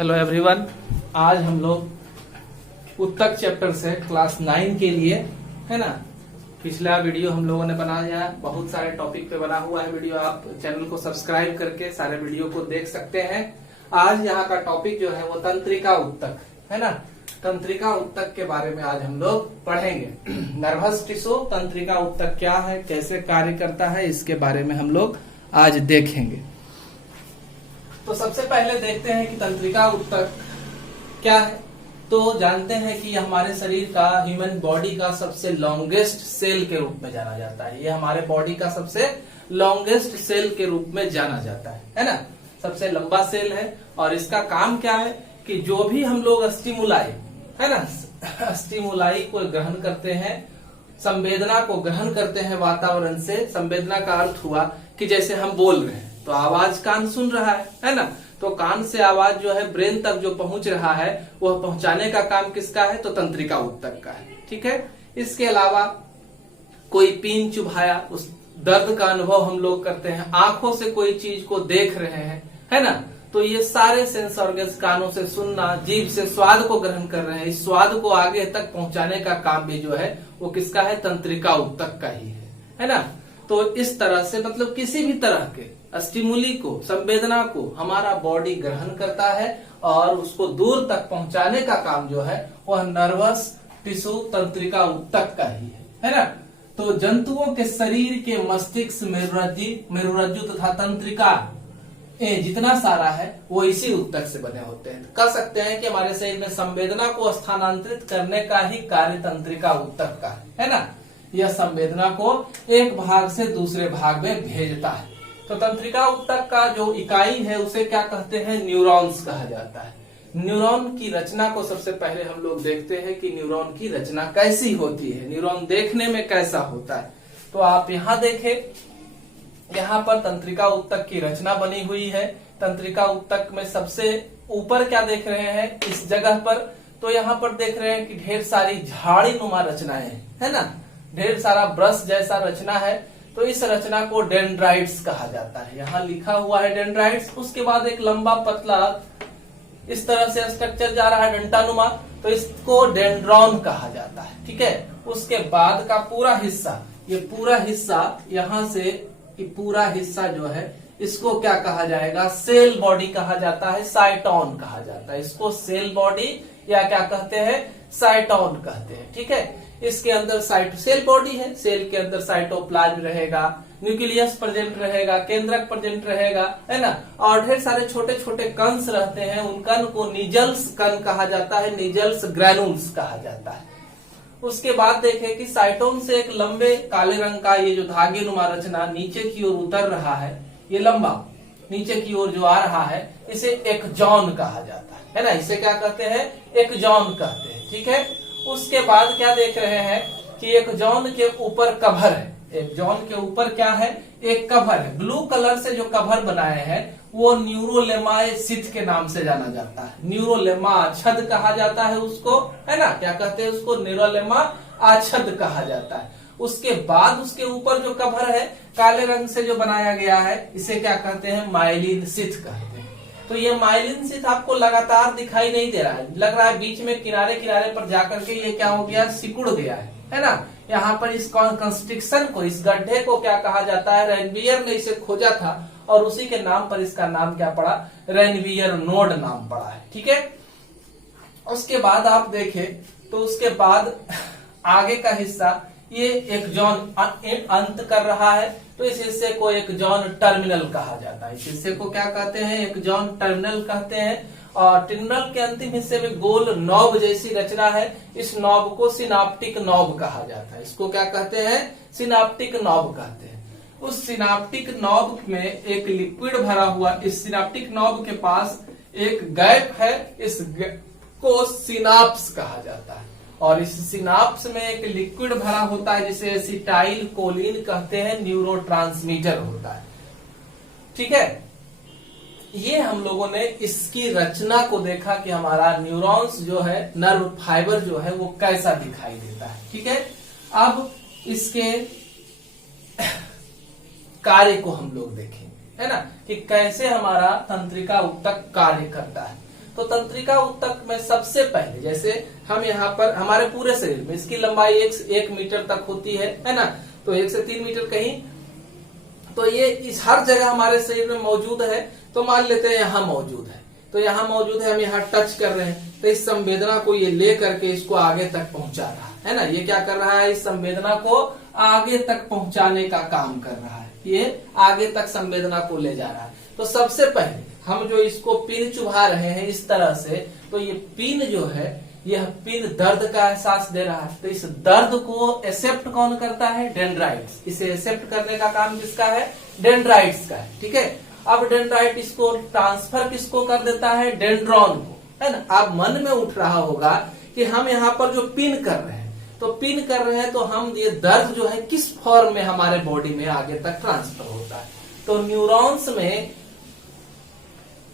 Hello everyone. आज हम लोग उत्तक चैप्टर से क्लास 9 के लिए, है ना, पिछला वीडियो हम लोगों ने बनाया, बहुत सारे टॉपिक पे बना हुआ है वीडियो। आप चैनल को सब्सक्राइब करके सारे वीडियो को देख सकते हैं। आज यहाँ का टॉपिक जो है वो तंत्रिका उत्तक है ना। तंत्रिका उत्तक के बारे में आज हम लोग पढ़ेंगे। नर्वस टिश्यू तंत्रिका उत्तक क्या है, कैसे कार्य करता है, इसके बारे में हम लोग आज देखेंगे। तो सबसे पहले देखते हैं कि तंत्रिका उत्तक क्या है। तो जानते हैं कि यह हमारे शरीर का, ह्यूमन बॉडी का सबसे लॉन्गेस्ट सेल के रूप में जाना जाता है। ये हमारे बॉडी का सबसे लॉन्गेस्ट सेल के रूप में जाना जाता है ना। सबसे लंबा सेल है और इसका काम क्या है कि जो भी हम लोग स्टिमुलाई, है ना, स्टिमुलाई को ग्रहण करते हैं, संवेदना को ग्रहण करते हैं वातावरण से। संवेदना का अर्थ हुआ कि जैसे हम बोल रहे हैं तो आवाज कान सुन रहा है ना। तो कान से आवाज जो है ब्रेन तक जो पहुंच रहा है, वह पहुंचाने का काम किसका है, तो तंत्रिका उत्तक का है। ठीक है। इसके अलावा कोई पीन चुभाया, उस दर्द का अनुभव हम लोग करते हैं। आंखों से कोई चीज को देख रहे हैं, है ना, तो ये सारे सेंस ऑर्गन्स, कानों से सुनना, जीभ से स्वाद को ग्रहण कर रहे हैं, इस स्वाद को आगे तक पहुंचाने का काम भी जो है वो किसका है, तंत्रिका उत्तक का ही है ना। तो इस तरह से मतलब किसी भी तरह के स्टिमुली को, संवेदना को हमारा बॉडी ग्रहण करता है और उसको दूर तक पहुंचाने का काम जो है वह नर्वस टिश्यू तंत्रिका उत्तक का ही है ना। तो जंतुओं के शरीर के मस्तिष्क, मेरुरज्जु तथा तंत्रिका जितना सारा है वो इसी उत्तक से बने होते हैं। कह सकते हैं कि हमारे शरीर में संवेदना को स्थानांतरित करने का ही कार्य तंत्रिका उत्तक का है ना। यह संवेदना को एक भाग से दूसरे भाग में भेजता है। तो तंत्रिका उत्तक का जो इकाई है उसे क्या कहते हैं, न्यूरॉन्स कहा जाता है। न्यूरॉन की रचना को सबसे पहले हम लोग देखते हैं कि न्यूरॉन की रचना कैसी होती है, न्यूरॉन देखने में कैसा होता है। तो आप यहाँ देखें, यहाँ पर तंत्रिका उत्तक की रचना बनी हुई है। तंत्रिका उत्तक में सबसे ऊपर क्या देख रहे हैं, इस जगह पर तो यहाँ पर देख रहे हैं कि ढेर सारी झाड़ी नुमा रचनाएं है ना, ढेर सारा ब्रश जैसा रचना है। तो इस रचना को डेंड्राइट्स कहा जाता है। यहाँ लिखा हुआ है डेंड्राइट्स। उसके बाद एक लंबा पतला इस तरह से स्ट्रक्चर जा रहा है डंटानुमा, तो इसको डेंड्रॉन कहा जाता है। ठीक है। उसके बाद का पूरा हिस्सा, ये पूरा हिस्सा यहाँ से, ये पूरा हिस्सा जो है इसको क्या कहा जाएगा, सेल बॉडी कहा जाता है, साइटोन कहा जाता है। इसको सेल बॉडी या क्या कहते हैं, साइटोन कहते हैं। ठीक है। इसके अंदर सेल बॉडी है, सेल के अंदर साइटोप्लाज्म रहेगा, न्यूक्लियस प्रेजेंट रहेगा, केंद्रक प्रेजेंट रहेगा, है ना, और ढेर सारे छोटे छोटे कणस रहते हैं। उन कण को नीजल्स कण कहा जाता है, नीजल्स ग्रैनुल्स कहा जाता है। उसके बाद देखें कि साइटोन से एक लंबे काले रंग का ये जो धागे नुमा रचना नीचे की ओर उतर रहा है, ये लंबा नीचे की ओर जो आ रहा है, इसे एक्सॉन कहा जाता है ना। इसे क्या कहते हैं, एक्सॉन कहते हैं। ठीक है। उसके बाद क्या देख रहे हैं कि एक्सॉन के ऊपर कवर है। एक्सॉन के ऊपर क्या है, एक कवर है। ब्लू कलर से जो कवर बनाए हैं वो न्यूरोलेमाए सिथ के नाम से जाना जाता है। न्यूरोलेमा आच्छद कहा जाता है उसको, है ना, क्या कहते हैं उसको, न्यूरोलेमा आच्छद कहा जाता है। उसके बाद उसके ऊपर जो कवर है काले रंग से जो बनाया गया है, इसे क्या कहते हैं, माइलिन सिथ कहते हैं। तो ये माइलिन सिथ आपको लगातार दिखाई नहीं दे रहा है, लग रहा है बीच में किनारे किनारे पर जाकर के ये क्या हो गया, सिकुड़ गया है ना। यहाँ पर इस कंस्ट्रिक्शन को, इस गड्ढे को क्या कहा जाता है, रेनवियर ने इसे खोजा था और उसी के नाम पर इसका नाम क्या पड़ा, रेनवियर नोड नाम पड़ा है। ठीक है। उसके बाद आप देखें तो उसके बाद आगे का हिस्सा ये एक्सॉन अंत कर रहा है, तो इस हिस्से को एक्सॉन टर्मिनल कहा जाता है। इस हिस्से को क्या कहते हैं, एक्सॉन टर्मिनल कहते हैं। और टर्मिनल के अंतिम हिस्से में गोल नॉब जैसी रचना है, इस नॉब को सिनाप्टिक नॉब कहा जाता है। इसको क्या कहते हैं, सिनाप्टिक नॉब कहते हैं। उस सिनाप्टिक नॉब में एक लिक्विड भरा हुआ, इस सिनाप्टिक नॉब के पास एक गैप है, इस गैप को सिनाप्स कहा जाता है। और इस सिनाप्स में एक लिक्विड भरा होता है जिसे एसिटाइल कोलिन कहते हैं, न्यूरोट्रांसमीटर होता है। ठीक है। ये हम लोगों ने इसकी रचना को देखा कि हमारा न्यूरॉन्स जो है, नर्व फाइबर जो है वो कैसा दिखाई देता है। ठीक है। अब इसके कार्य को हम लोग देखें, है ना, कि कैसे हमारा तंत्रिका उत्तक कार्य करता है। तो तंत्रिका उत्तक में सबसे पहले, जैसे हम यहाँ पर हमारे पूरे शरीर में इसकी लंबाई 1 मीटर तक होती है ना, तो 1 से 3 मीटर कहीं, तो ये इस हर जगह हमारे शरीर में मौजूद है। तो मान लेते हैं यहाँ मौजूद है, तो यहाँ मौजूद है, हम यहाँ टच कर रहे हैं, तो इस संवेदना को ये ले करके इसको आगे तक पहुंचा रहा है ना। ये क्या कर रहा है, इस संवेदना को आगे तक पहुंचाने का काम कर रहा है, ये आगे तक संवेदना को ले जा रहा है। तो सबसे पहले हम जो इसको पिन चुभा रहे हैं इस तरह से, तो ये पिन जो है, यह पिन दर्द का एहसास दे रहा है। तो इस दर्द को एक्सेप्ट कौन करता है, डेंड्राइट्स। इसे एक्सेप्ट करने का काम किसका है, डेंड्राइट्स का है, ठीक है। अब डेंड्राइट इसको ट्रांसफर किसको कर देता है, डेंड्रॉन को, है ना। अब मन में उठ रहा होगा कि हम यहाँ पर जो पिन कर रहे हैं, तो पिन कर रहे हैं, तो हम ये दर्द जो है किस फॉर्म में हमारे बॉडी में आगे तक ट्रांसफर होता है। तो न्यूरॉन्स में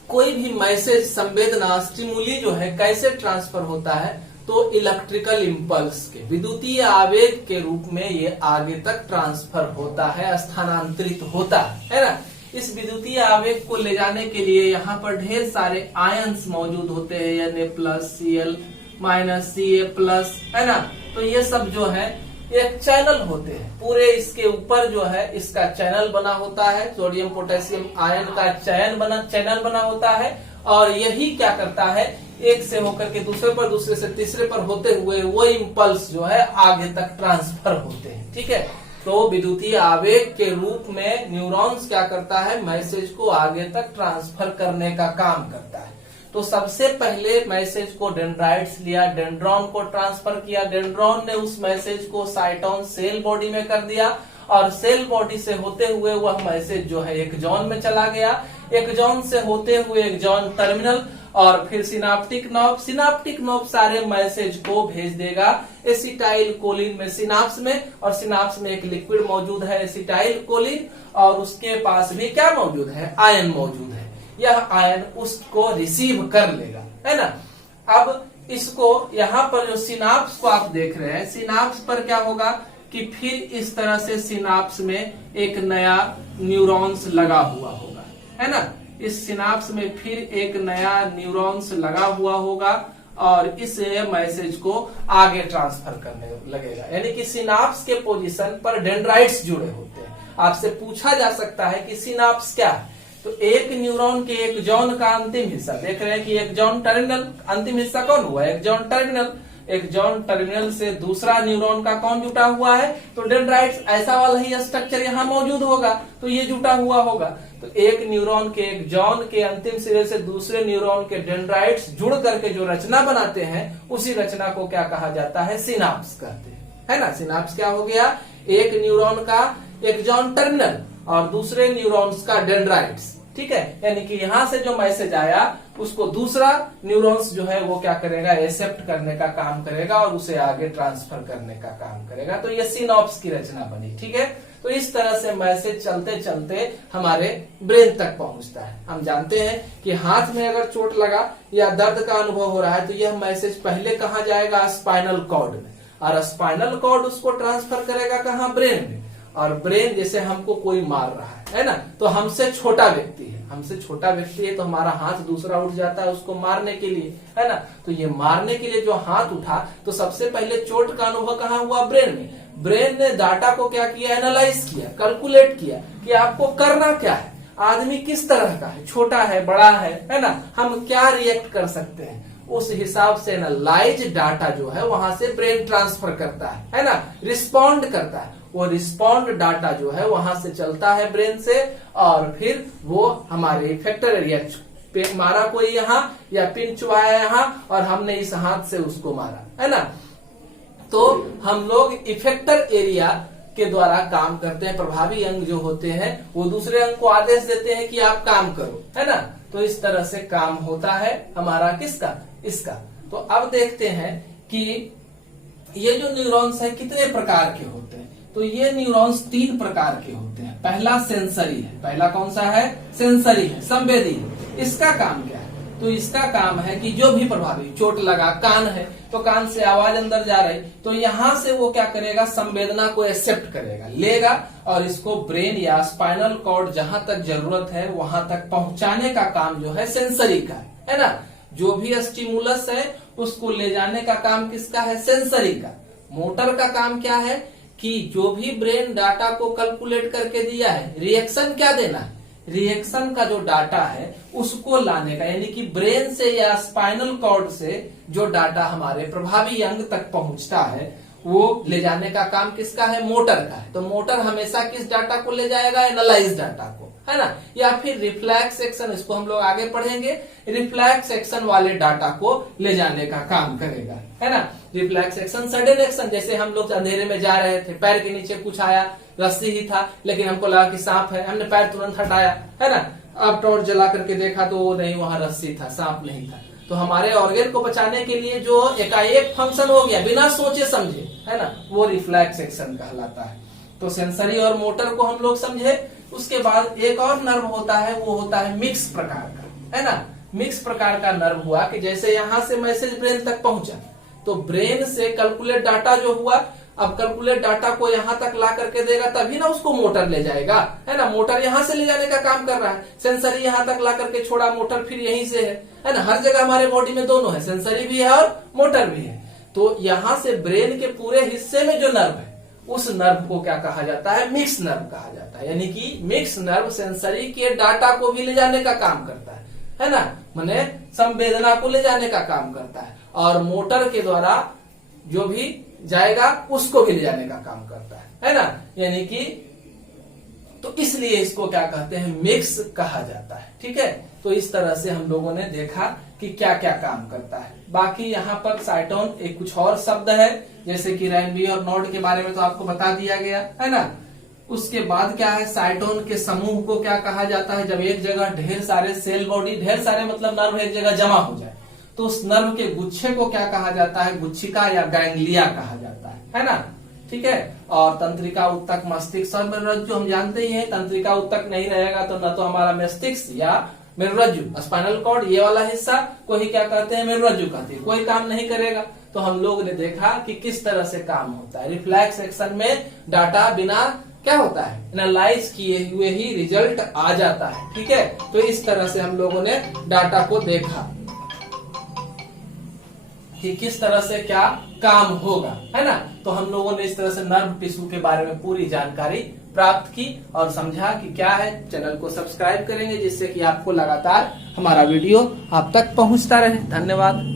कोई भी मैसेज, संवेदना, स्टिमुली जो है कैसे ट्रांसफर होता है, तो इलेक्ट्रिकल इम्पल्स के, विद्युतीय आवेग के रूप में ये आगे तक ट्रांसफर होता है, स्थानांतरित होता है ना। इस विद्युतीय आवेग को ले जाने के लिए यहाँ पर ढेर सारे आयंस मौजूद होते हैं, Na+, Cl- Ca+, है ना। तो ये सब जो है एक चैनल होते हैं, पूरे इसके ऊपर जो है इसका चैनल बना होता है, सोडियम पोटेशियम आयन का चैनल बना होता है। और यही क्या करता है, एक से होकर के दूसरे पर, दूसरे से तीसरे पर होते हुए वो इम्पल्स जो है आगे तक ट्रांसफर होते हैं, ठीक है। तो विद्युतीय आवेग के रूप में न्यूरॉन्स क्या करता है, मैसेज को आगे तक ट्रांसफर करने का काम करता है। तो सबसे पहले मैसेज को डेंड्राइट्स लिया, डेंड्रॉन को ट्रांसफर किया, डेंड्रॉन ने उस मैसेज को साइटोन सेल बॉडी में कर दिया, और सेल बॉडी से होते हुए वह मैसेज जो है एक्सॉन में चला गया, एक्सॉन से होते हुए एक्सॉन टर्मिनल, और फिर सिनाप्टिक नॉब सारे मैसेज को भेज देगा एसिटाइल कोलिन में, सिनाप्स में। और सिनाप्स में एक लिक्विड मौजूद है एसिटाइल कोलिन, और उसके पास भी क्या मौजूद है, आयन मौजूद है। यह आयन उसको रिसीव कर लेगा, है ना। अब इसको यहाँ पर जो सिनाप्स को आप देख रहे हैं, सिनाप्स पर क्या होगा कि फिर इस तरह से सिनाप्स में एक नया न्यूरॉन्स लगा हुआ होगा, है ना। इस सिनाप्स में फिर एक नया न्यूरॉन्स लगा हुआ होगा, और इस मैसेज को आगे ट्रांसफर करने लगेगा। यानी कि सिनाप्स के पोजीशन पर डेंड्राइट्स जुड़े होते हैं। आपसे पूछा जा सकता है कि सिनाप्स क्या है, तो एक न्यूरॉन के एक्सॉन का अंतिम हिस्सा देख रहे हैं कि एक्सॉन टर्मिनल, अंतिम हिस्सा कौन हुआ, एक्सॉन टर्मिनल। एक्सॉन टर्मिनल से दूसरा न्यूरॉन का कौन जुटा हुआ है, तो डेंड्राइट्स। ऐसा वाला ही स्ट्रक्चर यहाँ मौजूद होगा, तो ये जुटा हुआ होगा। तो एक न्यूरॉन के एक्सॉन के अंतिम सिरे से दूसरे न्यूरॉन के डेंड्राइट्स जुड़ करके जो रचना बनाते हैं, उसी रचना को क्या कहा जाता है, सिनाप्स कहते हैं, है ना। सिनाप्स क्या हो गया, एक न्यूरॉन का एक्सॉन टर्मिनल और दूसरे न्यूरॉन्स का डेंड्राइट्स, ठीक है। यानी कि यहाँ से जो मैसेज आया उसको दूसरा न्यूरॉन्स जो है वो क्या करेगा, एक्सेप्ट करने का काम करेगा और उसे आगे ट्रांसफर करने का काम करेगा। तो ये सिनॉप्स की रचना बनी, ठीक है। तो इस तरह से मैसेज चलते चलते हमारे ब्रेन तक पहुंचता है। हम जानते हैं कि हाथ में अगर चोट लगा या दर्द का अनुभव हो रहा है, तो यह मैसेज पहले कहाँ जाएगा, स्पाइनल कॉर्ड में, और स्पाइनल कॉर्ड उसको ट्रांसफर करेगा कहाँ, ब्रेन में। और ब्रेन, जैसे हमको कोई मार रहा है ना, तो हमसे छोटा व्यक्ति है, तो हमारा हाथ दूसरा उठ जाता है उसको मारने के लिए, है ना। तो ये मारने के लिए जो हाथ उठा, तो सबसे पहले चोट का अनुभव कहाँ हुआ, ब्रेन में। ब्रेन ने डाटा को क्या किया, एनालाइज किया, कैलकुलेट किया कि आपको करना क्या है, आदमी किस तरह का है, छोटा है, बड़ा है ना, हम क्या रिएक्ट कर सकते हैं। उस हिसाब से एनालाइज डाटा जो है वहां से ब्रेन ट्रांसफर करता है ना, रिस्पॉन्ड करता है। वो रिस्पॉन्ड डाटा जो है वहां से चलता है ब्रेन से, और फिर वो हमारे इफेक्टर एरिया, मारा कोई यहाँ या पिन चुभाया यहाँ, और हमने इस हाथ से उसको मारा, है ना। तो हम लोग इफेक्टर एरिया के द्वारा काम करते हैं। प्रभावी अंग जो होते हैं वो दूसरे अंग को आदेश देते हैं कि आप काम करो, है ना। तो इस तरह से काम होता है हमारा किसका, इसका। तो अब देखते हैं कि ये जो न्यूरॉन्स है कितने प्रकार के होते हैं। तो ये न्यूरॉन्स 3 प्रकार के होते हैं। पहला सेंसरी है, पहला कौन सा है, सेंसरी है, संवेदी है। इसका काम क्या है, तो इसका काम है कि जो भी प्रभावी, चोट लगा, कान है तो कान से आवाज अंदर जा रही, तो यहां से वो क्या करेगा, संवेदना को एक्सेप्ट करेगा, लेगा, और इसको ब्रेन या स्पाइनल कॉर्ड जहां तक जरूरत है वहां तक पहुंचाने का काम जो है सेंसरी का है ना। जो भी स्टिमुलस है उसको ले जाने का काम किसका है, सेंसरी का। मोटर का काम क्या है कि जो भी ब्रेन डाटा को कैलकुलेट करके दिया है, रिएक्शन क्या देना है, रिएक्शन का जो डाटा है उसको लाने का, यानी कि ब्रेन से या स्पाइनल कॉर्ड से जो डाटा हमारे प्रभावी अंग तक पहुंचता है वो ले जाने का काम किसका है, मोटर का है। तो मोटर हमेशा किस डाटा को ले जाएगा, एनालाइज डाटा को, है ना, या फिर रिफ्लेक्स एक्शन, इसको हम लोग आगे पढ़ेंगे, रिफ्लेक्स एक्शन वाले डाटा को ले जाने का काम करेगा, है ना। रिफ्लेक्स एक्शन सडन एक्शन, जैसे हम लोग अंधेरे में जा रहे थे, पैर के नीचे कुछ आया, रस्सी ही था लेकिन हमको लगा कि सांप है, हमने पैर तुरंत हटाया, है ना। अब टॉर्च जला करके देखा तो वो नहीं, वहां रस्सी था, सांप नहीं था। तो हमारे ऑर्गन को बचाने के लिए जो एकाएक फंक्शन हो गया बिना सोचे समझे, है ना, वो रिफ्लेक्स एक्शन कहलाता है। तो सेंसरी और मोटर को हम लोग समझे। उसके बाद एक और नर्व होता है, वो होता है मिक्स प्रकार का, है ना। मिक्स प्रकार का नर्व हुआ कि जैसे यहां से मैसेज ब्रेन तक पहुंचा, तो ब्रेन से कैलकुलेट डाटा जो हुआ, अब कैलकुलेट डाटा को यहां तक ला करके देगा तभी ना उसको मोटर ले जाएगा, है ना। मोटर यहां से ले जाने का काम कर रहा है, सेंसरी यहां तक ला करके छोड़ा, मोटर फिर यहीं से है ना। हर जगह हमारे बॉडी में दोनों है, सेंसरी भी है और मोटर भी है। तो यहां से ब्रेन के पूरे हिस्से में जो नर्व है उस नर्व को क्या कहा जाता है, मिक्स नर्व कहा जाता है। यानी कि मिक्स नर्व सेंसरी के डाटा को भी ले जाने का काम करता है ना, माने संवेदना को ले जाने का काम करता है, और मोटर के द्वारा जो भी जाएगा उसको भी ले जाने का काम करता है ना। यानी कि तो इसलिए इसको क्या कहते हैं, मिक्स कहा जाता है, ठीक है। तो इस तरह से हम लोगों ने देखा कि क्या क्या काम करता है। बाकी यहाँ पर साइटोन एक कुछ और शब्द है, जैसे कि रैनबी और नोड के बारे में तो आपको बता दिया गया, है ना। उसके बाद क्या है, साइटोन के समूह को क्या कहा जाता है, जब एक जगह ढेर सारे सेल बॉडी, ढेर सारे मतलब नर्व एक जगह जमा हो जाए तो उस नर्व के गुच्छे को क्या कहा जाता है, गुच्छिका या गैंग्लिया कहा जाता है ना, ठीक है। और तंत्रिका उत्तक मस्तिष्क और मेरुरज्जु हम जानते ही हैं, तंत्रिका उत्तक नहीं रहेगा तो न तो हमारा मस्तिष्क या मेरुरज्जु, स्पाइनल कॉर्ड, ये वाला हिस्सा को ही क्या कहते हैं, मेरुरज्जु कहते हैं, कोई काम नहीं करेगा। तो हम लोग ने देखा कि किस तरह से काम होता है। रिफ्लेक्स एक्शन में डाटा बिना क्या होता है, एनालाइज किए हुए ही रिजल्ट आ जाता है, ठीक है। तो इस तरह से हम लोगों ने डाटा को देखा कि किस तरह से क्या काम होगा, है ना। तो हम लोगों ने इस तरह से नर्व टिश्यू के बारे में पूरी जानकारी प्राप्त की और समझा कि क्या है। चैनल को सब्सक्राइब करेंगे जिससे कि आपको लगातार हमारा वीडियो आप तक पहुंचता रहे। धन्यवाद।